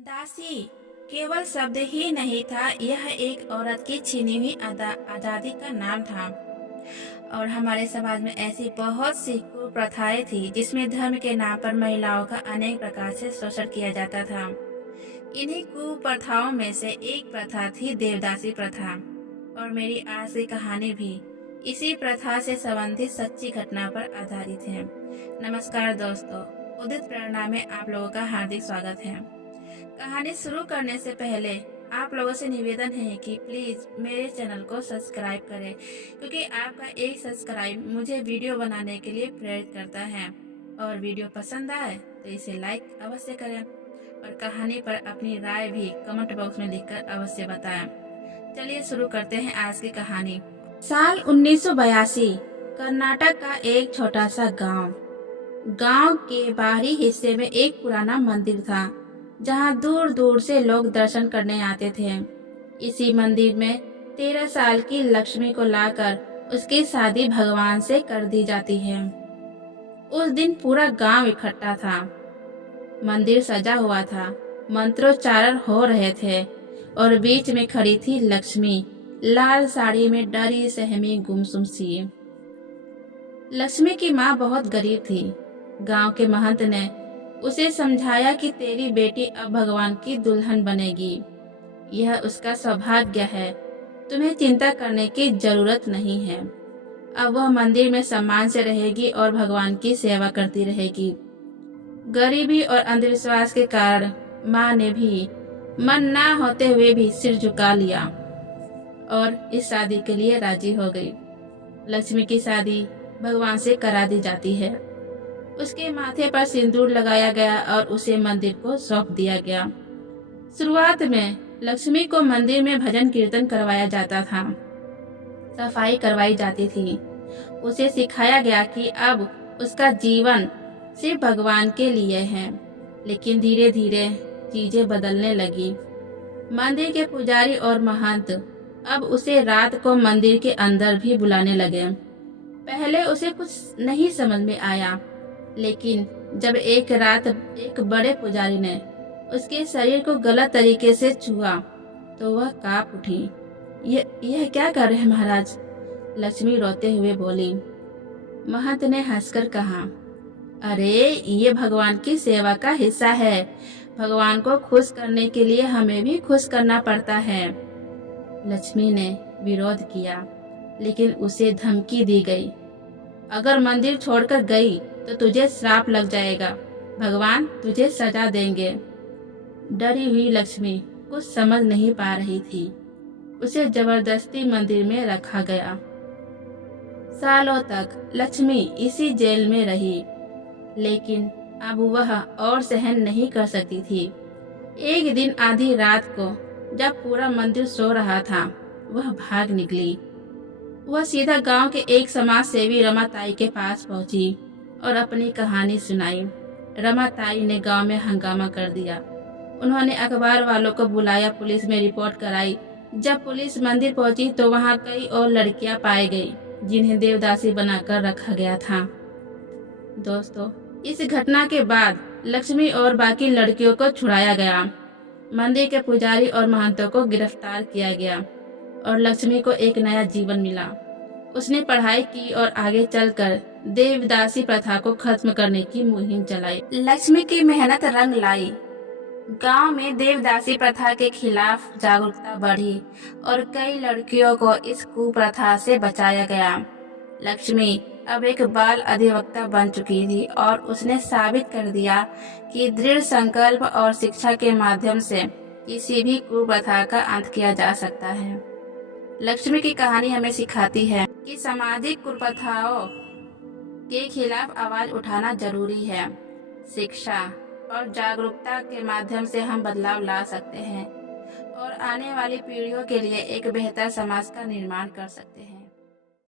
दासी केवल शब्द ही नहीं था, यह एक औरत की छीनी हुई आजादी का नाम था। और हमारे समाज में ऐसी बहुत सी कुप्रथाएं थी जिसमें धर्म के नाम पर महिलाओं का अनेक प्रकार से शोषण किया जाता था। इन्हीं कुप्रथाओं में से एक प्रथा थी देवदासी प्रथा। और मेरी आज की कहानी भी इसी प्रथा से संबंधित सच्ची घटना पर आधारित है। नमस्कार दोस्तों, उदित प्रेरणा में आप लोगों का हार्दिक स्वागत है। कहानी शुरू करने से पहले आप लोगों से निवेदन है कि प्लीज मेरे चैनल को सब्सक्राइब करें, क्योंकि आपका एक सब्सक्राइब मुझे वीडियो बनाने के लिए प्रेरित करता है। और वीडियो पसंद आए तो इसे लाइक अवश्य करें और कहानी पर अपनी राय भी कमेंट बॉक्स में लिखकर अवश्य बताएं। चलिए शुरू करते हैं आज की कहानी। साल 1982, कर्नाटक का एक छोटा सा गांव के बाहरी हिस्से में एक पुराना मंदिर था, जहां दूर दूर से लोग दर्शन करने आते थे। इसी मंदिर में 13 साल की लक्ष्मी को लाकर उसकी शादी भगवान से कर दी जाती है। उस दिन पूरा गांव इकट्ठा था। मंदिर सजा हुआ था, मंत्रोच्चारण हो रहे थे और बीच में खड़ी थी लक्ष्मी, लाल साड़ी में डरी सहमी गुमसुम सी। लक्ष्मी की माँ बहुत गरीब थी। गांव के महंत ने उसे समझाया कि तेरी बेटी अब भगवान की दुल्हन बनेगी, यह उसका सौभाग्य है, तुम्हें चिंता करने की जरूरत नहीं है। अब वह मंदिर में सम्मान से रहेगी और भगवान की सेवा करती रहेगी। गरीबी और अंधविश्वास के कारण माँ ने भी मन ना होते हुए भी सिर झुका लिया और इस शादी के लिए राजी हो गई। लक्ष्मी की शादी भगवान से करा दी जाती है। उसके माथे पर सिंदूर लगाया गया और उसे मंदिर को सौंप दिया गया। शुरुआत में लक्ष्मी को मंदिर में भजन कीर्तन करवाया जाता था, सफाई करवाई जाती थी। उसे सिखाया गया कि अब उसका जीवन सिर्फ भगवान के लिए है। लेकिन धीरे धीरे चीजें बदलने लगी। मंदिर के पुजारी और महंत अब उसे रात को मंदिर के अंदर भी बुलाने लगे। पहले उसे कुछ नहीं समझ में आया, लेकिन जब एक रात एक बड़े पुजारी ने उसके शरीर को गलत तरीके से छुआ तो वह कांप उठी। यह क्या कर रहे हैं महाराज? लक्ष्मी रोते हुए बोली। महंत ने हंसकर कहा, अरे ये भगवान की सेवा का हिस्सा है। भगवान को खुश करने के लिए हमें भी खुश करना पड़ता है। लक्ष्मी ने विरोध किया, लेकिन उसे धमकी दी गई, अगर मंदिर छोड़कर गई तो तुझे श्राप लग जाएगा, भगवान तुझे सजा देंगे। डरी हुई लक्ष्मी कुछ समझ नहीं पा रही थी। उसे जबरदस्ती मंदिर में रखा गया। सालों तक लक्ष्मी इसी जेल में रही, लेकिन अब वह और सहन नहीं कर सकती थी। एक दिन आधी रात को जब पूरा मंदिर सो रहा था, वह भाग निकली। वह सीधा गांव के एक समाज सेवी रमाताई के पास पहुंची और अपनी कहानी सुनाई। रमाताई ने गांव में हंगामा कर दिया। उन्होंने अखबार वालों को बुलाया, पुलिस में रिपोर्ट कराई। जब पुलिस मंदिर पहुंची तो वहां कई और लड़कियां पाई गई जिन्हें देवदासी बनाकर रखा गया था। दोस्तों, इस घटना के बाद लक्ष्मी और बाकी लड़कियों को छुड़ाया गया। मंदिर के पुजारी और महंतों को गिरफ्तार किया गया और लक्ष्मी को एक नया जीवन मिला। उसने पढ़ाई की और आगे चलकर देवदासी प्रथा को खत्म करने की मुहिम चलाई। लक्ष्मी की मेहनत रंग लाई। गांव में देवदासी प्रथा के खिलाफ जागरूकता बढ़ी और कई लड़कियों को इस कुप्रथा से बचाया गया। लक्ष्मी अब एक बाल अधिवक्ता बन चुकी थी और उसने साबित कर दिया कि दृढ़ संकल्प और शिक्षा के माध्यम से किसी भी कुप्रथा का अंत किया जा सकता है। लक्ष्मी की कहानी हमें सिखाती है कि सामाजिक कुप्रथाओं के खिलाफ आवाज उठाना जरूरी है। शिक्षा और जागरूकता के माध्यम से हम बदलाव ला सकते हैं और आने वाली पीढ़ियों के लिए एक बेहतर समाज का निर्माण कर सकते हैं।